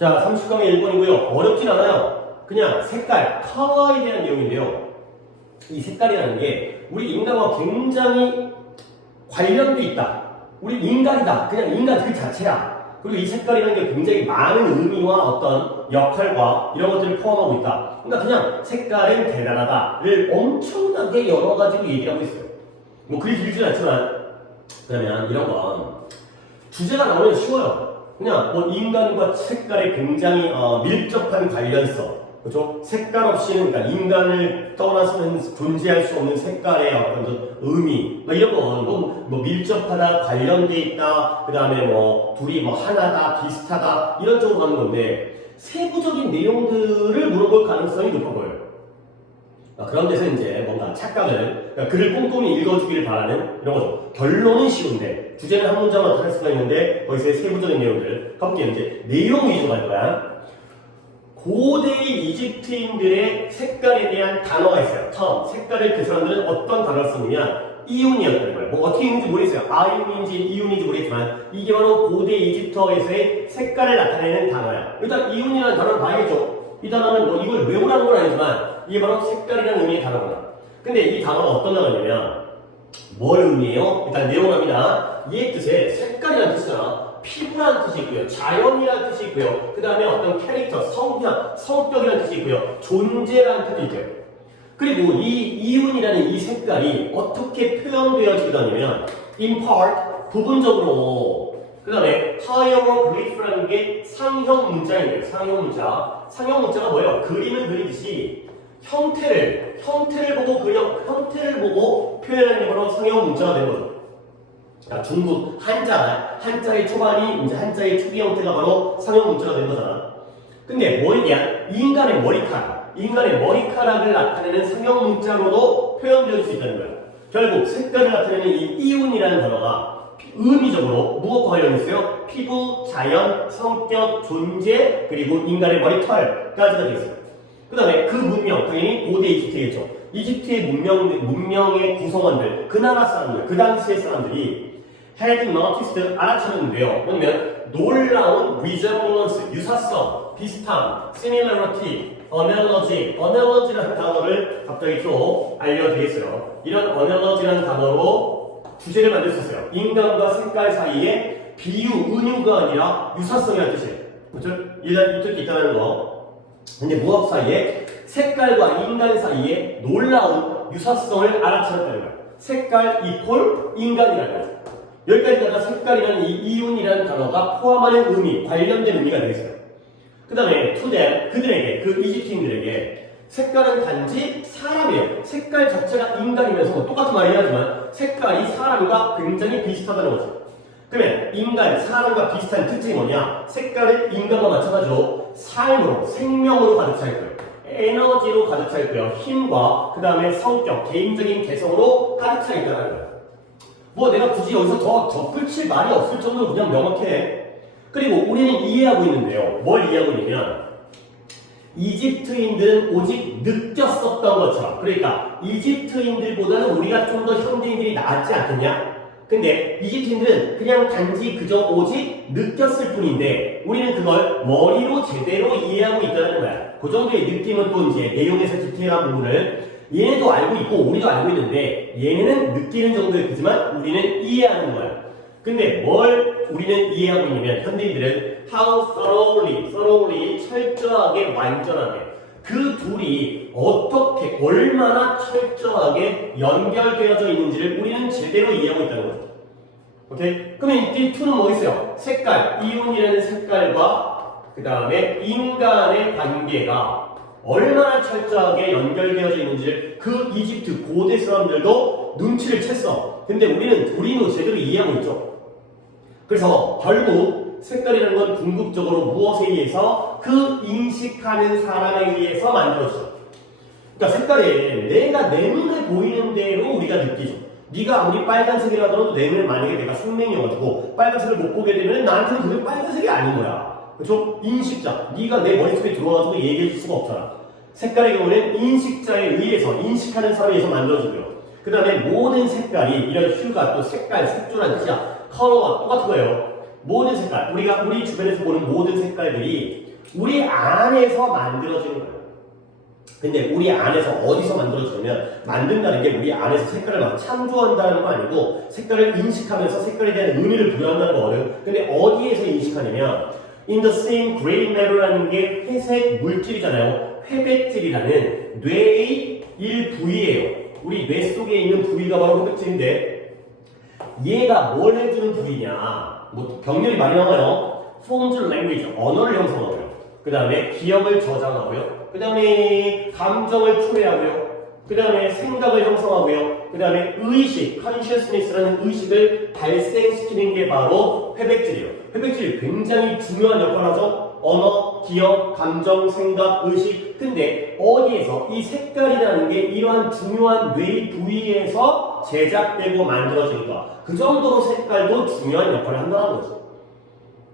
자, 30강의 1번이고요. 어렵진 않아요. 그냥 색깔, 컬러에 대한 내용인데요. 이 색깔이라는 게 우리 인간과 굉장히 관련돼 있다. 우리 인간이다. 그냥 인간 그 자체야. 그리고 이 색깔이라는 게 굉장히 많은 의미와 어떤 역할과 이런 것들을 포함하고 있다. 그러니까 그냥 색깔은 대단하다를 엄청나게 여러 가지로 얘기하고 있어요. 뭐 그리 길진 않지만 그러면 이런 건 주제가 나오면 쉬워요. 그냥 뭐 인간과 색깔의 굉장히 밀접한 관련성, 그렇죠? 색깔 없이는 그러니까 인간을 떠나서는 존재할 수 없는 색깔의 어떤 의미, 뭐 이런 건 뭐 밀접하다, 관련돼 있다, 그 다음에 뭐 둘이 뭐 하나다, 비슷하다 이런 쪽으로 가는 건데 세부적인 내용들을 물어볼 가능성이 높아 보여요. 그런 데서 이제 뭔가 착각을, 그러니까 글을 꼼꼼히 읽어주기를 바라는 이런 거죠. 결론은 쉬운데 주제는 한 문장만 할 수가 있는데 거기서의 세부적인 내용들 가볼게요. 이제 내용 위주로 갈 거야. 고대 이집트인들의 색깔에 대한 단어가 있어요. 처음 색깔을 그 사람들은 어떤 단어를 쓰느냐, 이윤이었다는 거예요. 뭐 어떻게 읽는지 모르겠어요. 아윤인지 이윤인지 모르겠지만 이게 바로 고대 이집트어에서의 색깔을 나타내는 단어야. 일단 이윤이라는 단어를 봐야겠죠. 이 단어는 뭐 이걸 외우라는 건 아니지만 이게 바로 색깔이라는 의미의 단어구나. 근데 이 단어가 어떤 단어냐면 뭘 의미해요? 일단 내용합니다. 이 뜻에 색깔이라는 뜻이잖아. 피부라는 뜻이 있고요. 자연이라는 뜻이 있고요. 그 다음에 어떤 캐릭터, 성향, 성격이라는 뜻이 있고요. 존재라는 뜻이 있죠. 그리고 이 이윤이라는 이 색깔이 어떻게 표현되어지기도 하냐면 in part, 부분적으로 그 다음에 hieroglyph라는 게 상형 문자인데요. 상형 문자. 상형 문자가 뭐예요? 그림을 그리듯이 형태를 보고 표현하는 게 바로 상형 문자가 되는 거죠. 자, 중국 한자의 초반이 이제 한자의 초기 형태가 바로 상형 문자가 된 거잖아. 근데 뭐냐? 인간의 머리카락을 나타내는 상형 문자로도 표현될 수 있다는 거야. 결국 색깔을 나타내는 이 이윤이라는 단어가 의미적으로 무엇과 관련이 있어요? 피부, 자연, 성격, 존재, 그리고 인간의 머리털까지가 되어 있어요. 그 다음에 그 문명, 당연히 고대 이집트겠죠. 이집트의 문명의 구성원들, 그 나라 사람들, 그 당시의 사람들이 had noticed, 알아차렸는데요. 뭐냐면 놀라운 resemblance, 유사성, 비슷함, similarity, analogy라는 단어를 갑자기 또 알려드리겠어요. 이런 analogy라는 단어로 주제를 만들 수 있어요. 인간과 색깔 사이에 비유, 은유가 아니라 유사성이라는 뜻이에요. 그렇죠? 일단 이쪽에 있다는 거. 근데 무엇 사이에? 색깔과 인간 사이에 놀라운 유사성을 알아차렸다는 거예요. 색깔 이퀄 인간이라는 거죠. 여기까지가 색깔이라는 이 이윤이라는 단어가 포함하는 의미, 관련된 의미가 되겠어요. 그 다음에 to them, 그들에게, 그 이집트인들에게 색깔은 단지 사람이에요. 색깔 자체가 인간이면서 똑같은 말이긴 하지만 색깔이 사람과 굉장히 비슷하다는 거죠. 그러면 인간, 사람과 비슷한 특징이 뭐냐? 색깔은 인간과 마찬가지로 삶으로, 생명으로 가득 차 있고요. 에너지로 가득 차 있고요. 힘과 그 다음에 성격, 개인적인 개성으로 가득 차 있다는 거예요. 뭐 내가 굳이 여기서 더 덧붙일 말이 없을 정도로 그냥 명확해. 그리고 우리는 이해하고 있는데요. 뭘 이해하고 있냐면 이집트인들은 오직 느꼈었던 것처럼, 그러니까 이집트인들보다는 우리가 좀 더 현대인들이 낫지 않겠냐? 근데 이집트인들은 그냥 단지 그저 오직 느꼈을 뿐인데 우리는 그걸 머리로 제대로 이해하고 있다는 거야. 그 정도의 느낌은 또 이제 내용에서 디테일한 부분을 얘네도 알고 있고 우리도 알고 있는데 얘네는 느끼는 정도의 거지만 우리는 이해하는 거야. 근데 뭘 우리는 이해하고 있냐면 현대인들은 how thoroughly 철저하게, 완전하게 그 둘이 어떻게 얼마나 철저하게 연결되어져 있는지를 우리는 제대로 이해하고 있다는 거죠. 오케이? 그러면 이 투는 뭐 있어요? 색깔, 이윤이라는 색깔과 그 다음에 인간의 관계가 얼마나 철저하게 연결되어져 있는지를 그 이집트 고대 사람들도 눈치를 챘어. 근데 우리는 제대로 이해하고 있죠. 그래서 결국 색깔이라는 건 궁극적으로 무엇에 의해서? 그 인식하는 사람에 의해서 만들어졌어. 그러니까 색깔이 내가 내 눈에 보이는 대로 우리가 느끼죠. 네가 아무리 빨간색이라 하더라도 내 눈에 만약에 내가 숙명이어가지고 빨간색을 못 보게 되면 나한테는 그게 빨간색이 아닌 거야. 그렇죠? 인식자. 네가 내 머릿속에 들어와가지고 얘기해 줄 수가 없잖아. 색깔의 경우는 인식자에 의해서, 인식하는 사람에 의해서 만들어지고요. 그 다음에 모든 색깔이, 이런 휴가, 또 색깔, 색조라는 뜻이야. 컬러가 똑같은 거예요. 모든 색깔, 우리 주변에서 보는 모든 색깔들이 우리 안에서 만들어지는 거예요. 근데 우리 안에서 어디서 만들어지냐면 만든다는 게 우리 안에서 색깔을 막 창조한다는 거 아니고 색깔을 인식하면서 색깔에 대한 의미를 부여한다는 거거든. 근데 어디에서 인식하냐면 in the same gray matter라는 게 회색 물질이잖아요. 회백질이라는 뇌의 일부위예요. 우리 뇌 속에 있는 부위가 바로 회백질인데 얘가 뭘 해주는 부위냐? 뭐 병렬이 많이 나와요. forms language, 언어를 형성하고요. 그 다음에 기억을 저장하고요. 그 다음에 감정을 초래하고요. 그 다음에 생각을 형성하고요. 그 다음에 의식, consciousness라는 의식을 발생시키는 게 바로 회백질이에요. 회백질이 굉장히 중요한 역할을 하죠. 언어, 기억, 감정, 생각, 의식. 근데 어디에서 이 색깔이라는 게 이러한 중요한 뇌 부위에서 제작되고 만들어지니까 그 정도로 색깔도 중요한 역할을 한다는 거죠.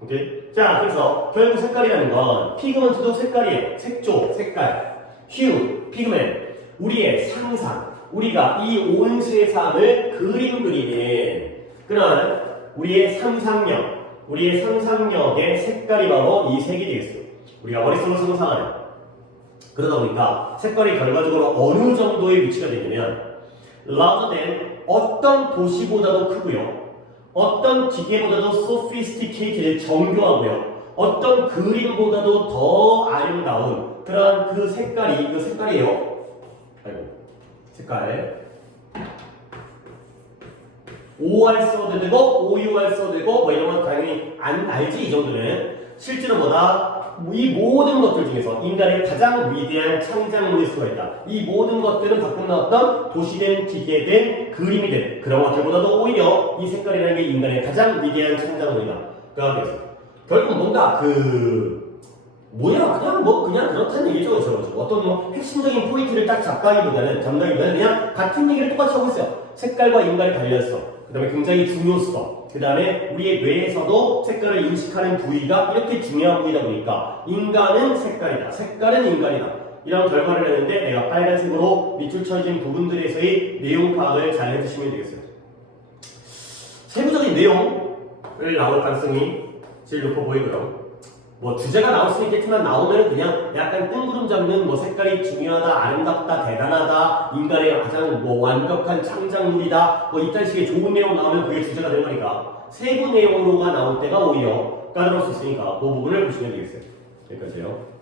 오케이? 자, 그래서 결국 색깔이라는 건 피그먼트도 색깔이에요. 색조, 색깔, 휴, 피그먼트. 우리의 상상, 우리가 이 온 세상을 그리는 그런 우리의 상상력, 우리의 상상력의 색깔이 바로 이 색이 되겠어요. 우리가 머릿속으로 상상하는. 그러다 보니까 색깔이 결과적으로 어느 정도의 위치가 되냐면 larger than 어떤 도시보다도 크고요. 어떤 기계보다도 sophisticated, 정교하고요. 어떤 그림보다도 더 아름다운 그런 그 색깔이에요. 아이고, 색깔. OR 써도 되고, OUR 써도 되고, 뭐 이런 건 당연히 알지, 이 정도는. 실제로 이 모든 것들 중에서 인간의 가장 위대한 창작물일 수가 있다. 이 모든 것들은 가끔 나왔던 도시된, 기계된, 그림이 된 그런 것들보다도 오히려 이 색깔이라는 게 인간의 가장 위대한 창작물이다. 그래서 결국 뭔가 그냥 그렇다는 얘기죠. 어떤 핵심적인 포인트를 딱 잡다기보다는 그냥 같은 얘기를 똑같이 하고 있어요. 색깔과 인간의 관련성, 그 다음에 굉장히 중요성, 그 다음에 우리의 뇌에서도 색깔을 인식하는 부위가 이렇게 중요한 부위다 보니까 인간은 색깔이다, 색깔은 인간이다. 이런 결과를 내는데 내가 빨간색으로 밑줄 쳐진 부분들에서의 내용 파악을 잘 해주시면 되겠어요. 세부적인 내용을 나올 가능성이 제일 높아 보이고요. 뭐 주제가 나올 수 있겠지만 나오면 그냥 약간 뜬구름 잡는 색깔이 중요하다, 아름답다, 대단하다, 인간의 가장 완벽한 창작물이다, 이딴 식의 좋은 내용 나오면 그게 주제가 되는 거니까 세부 내용으로가 나올 때가 오히려 까다로울 수 있으니까 그 부분을 보시면 되겠어요. 여기까지요.